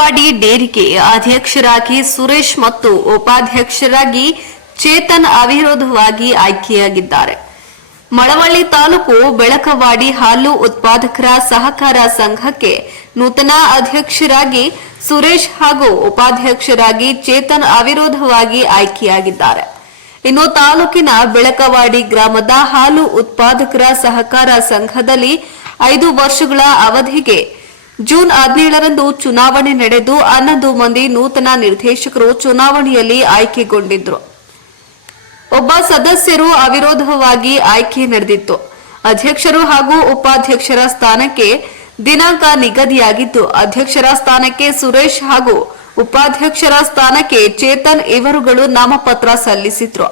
ಬೆಳಕವಾಡಿ ಡೇರಿಗೆ ಅಧ್ಯಕ್ಷರಾಗಿ ಸುರೇಶ್ ಮತ್ತು ಉಪಾಧ್ಯಕ್ಷರಾಗಿ ಚೇತನ್ ಅವಿರೋಧವಾಗಿ ಆಯ್ಕೆಯಾಗಿದ್ದಾರೆ. ಮಳವಳ್ಳಿ ತಾಲೂಕು ಬೆಳಕವಾಡಿ ಹಾಲು ಉತ್ಪಾದಕರ ಸಹಕಾರ ಸಂಘಕ್ಕೆ ನೂತನ ಅಧ್ಯಕ್ಷರಾಗಿ ಸುರೇಶ್ ಹಾಗೂ ಉಪಾಧ್ಯಕ್ಷರಾಗಿ ಚೇತನ್ ಅವಿರೋಧವಾಗಿ ಆಯ್ಕೆಯಾಗಿದ್ದಾರೆ. ಇನ್ನು ತಾಲೂಕಿನ ಬೆಳಕವಾಡಿ ಗ್ರಾಮದ ಹಾಲು ಉತ್ಪಾದಕರ ಸಹಕಾರ ಸಂಘದಲ್ಲಿ ಐದು ವರ್ಷಗಳ ಅವಧಿಗೆ ಜೂನ್ ಹದಿನೇಳರಂದು ಚುನಾವಣೆ ನಡೆದು ಹನ್ನೊಂದು ಮಂದಿ ನೂತನ ನಿರ್ದೇಶಕರು ಚುನಾವಣೆಯಲ್ಲಿ ಆಯ್ಕೆಗೊಂಡಿದ್ರು. ಒಬ್ಬ ಸದಸ್ಯರು ಅವಿರೋಧವಾಗಿ ಆಯ್ಕೆ ನಡೆದಿತ್ತು. ಅಧ್ಯಕ್ಷರು ಹಾಗೂ ಉಪಾಧ್ಯಕ್ಷರ ಸ್ಥಾನಕ್ಕೆ ದಿನಾಂಕ ನಿಗದಿಯಾಗಿದ್ದು ಅಧ್ಯಕ್ಷರ ಸ್ಥಾನಕ್ಕೆ ಸುರೇಶ್ ಹಾಗೂ ಉಪಾಧ್ಯಕ್ಷರ ಸ್ಥಾನಕ್ಕೆ ಚೇತನ್ ಇವರುಗಳು ನಾಮಪತ್ರ ಸಲ್ಲಿಸಿದ್ರು.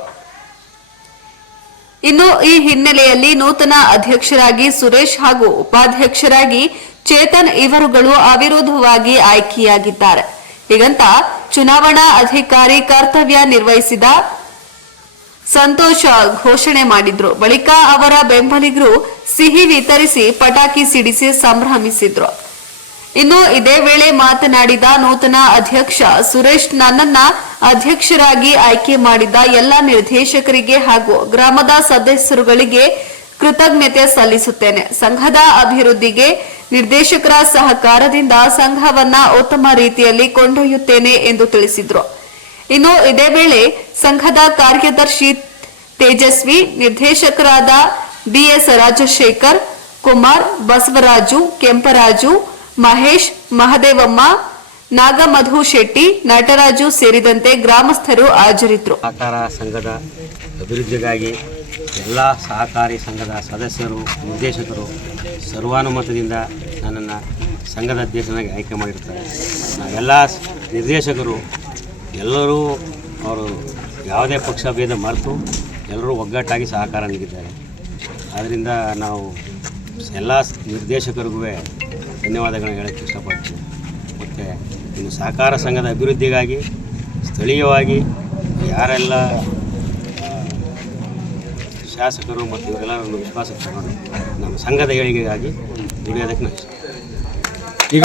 ಇನ್ನು ಈ ಹಿನ್ನೆಲೆಯಲ್ಲಿ ನೂತನ ಅಧ್ಯಕ್ಷರಾಗಿ ಸುರೇಶ್ ಹಾಗೂ ಉಪಾಧ್ಯಕ್ಷರಾಗಿ ಚೇತನ್ ಇವರುಗಳು ಅವಿರೋಧವಾಗಿ ಆಯ್ಕೆಯಾಗಿದ್ದಾರೆ. ಹೀಗಂತ ಚುನಾವಣಾ ಅಧಿಕಾರಿ ಕರ್ತವ್ಯ ನಿರ್ವಹಿಸಿದ ಸಂತೋಷ ಘೋಷಣೆ ಮಾಡಿದ್ರು. ಬಳಿಕ ಅವರ ಬೆಂಬಲಿಗರು ಸಿಹಿ ವಿತರಿಸಿ ಪಟಾಕಿ ಸಿಡಿಸಿ ಸಂಭ್ರಮಿಸಿದ್ರು. ಇನ್ನು ಇದೇ ವೇಳೆ ಮಾತನಾಡಿದ ನೂತನ ಅಧ್ಯಕ್ಷ ಸುರೇಶ್, ನನ್ನನ್ನ ಅಧ್ಯಕ್ಷರಾಗಿ ಆಯ್ಕೆ ಮಾಡಿದ ಎಲ್ಲ ನಿರ್ದೇಶಕರಿಗೆ ಹಾಗೂ ಗ್ರಾಮದ ಸದಸ್ಯರುಗಳಿಗೆ ಕೃತಜ್ಞತೆ ಸಲ್ಲಿಸುತ್ತೇನೆ. ಸಂಘದ ಅಭಿವೃದ್ಧಿಗೆ ನಿರ್ದೇಶಕರ ಸಹಕಾರದಿಂದ ಸಂಘವನ್ನ ಉತ್ತಮ ರೀತಿಯಲ್ಲಿ ಕೊಂಡೊಯ್ಯುತ್ತೇನೆ ಎಂದು ತಿಳಿಸಿದರು. ಇನ್ನು ಇದೇ ವೇಳೆ ಸಂಘದ ಕಾರ್ಯದರ್ಶಿ ತೇಜಸ್ವಿ, ನಿರ್ದೇಶಕರಾದ ಬಿಎಸ್ ರಾಜಶೇಖರ್, ಕುಮಾರ್, ಬಸವರಾಜು, ಕೆಂಪರಾಜು, ಮಹೇಶ್, ಮಹದೇವಮ್ಮ ನಾಗಮಧು ಶೆಟ್ಟಿ, ನಟರಾಜು ಸೇರಿದಂತೆ ಗ್ರಾಮಸ್ಥರು ಹಾಜರಿದ್ದರು ಸಹಕಾರ ಸಂಘದ ಅಭಿವೃದ್ಧಿಗಾಗಿ ಎಲ್ಲ ಸಹಕಾರಿ ಸಂಘದ ಸದಸ್ಯರು, ನಿರ್ದೇಶಕರು ಸರ್ವಾನುಮತದಿಂದ ನನ್ನನ್ನು ಸಂಘದ ಅಧ್ಯಕ್ಷನಾಗಿ ಆಯ್ಕೆ ಮಾಡಿರ್ತಾರೆ. ನಾವೆಲ್ಲ ನಿರ್ದೇಶಕರು, ಎಲ್ಲರೂ ಅವರು ಯಾವುದೇ ಪಕ್ಷ ಭೇದ ಮರೆತು ಎಲ್ಲರೂ ಒಗ್ಗಟ್ಟಾಗಿ ಸಹಕಾರ ನೀಡಿದ್ದಾರೆ. ಆದ್ದರಿಂದ ನಾವು ಎಲ್ಲ ನಿರ್ದೇಶಕರಿಗೂ ಧನ್ಯವಾದಗಳನ್ನ ಹೇಳೋಕ್ಕೆ ಇನ್ನು ಸಹಕಾರ ಸಂಘದ ಅಭಿವೃದ್ಧಿಗಾಗಿ ಸ್ಥಳೀಯವಾಗಿ ಯಾರೆಲ್ಲ ಶಾಸಕರು ಮತ್ತು ಇವರೆಲ್ಲರನ್ನು ವಿಶ್ವಾಸ ತಗೊಂಡು ನಮ್ಮ ಸಂಘದ ಏಳಿಗೆಗಾಗಿ ದುಡಿಯೋದಕ್ಕೆ ನಾವು ಈಗ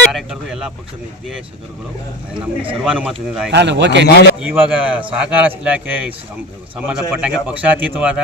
ಕಾರ್ಯಕರ್ತರು ಎಲ್ಲ ಪಕ್ಷದ ನಿರ್ದೇಶಕರುಗಳು ನಮ್ಮ ಸರ್ವಾನುಮತದಿಂದ ಆಯ್ಕೆ ಇವಾಗ ಸಹಕಾರ ಇಲಾಖೆ ಸಂಬಂಧಪಟ್ಟಂಗೆ ಪಕ್ಷಾತೀತವಾದ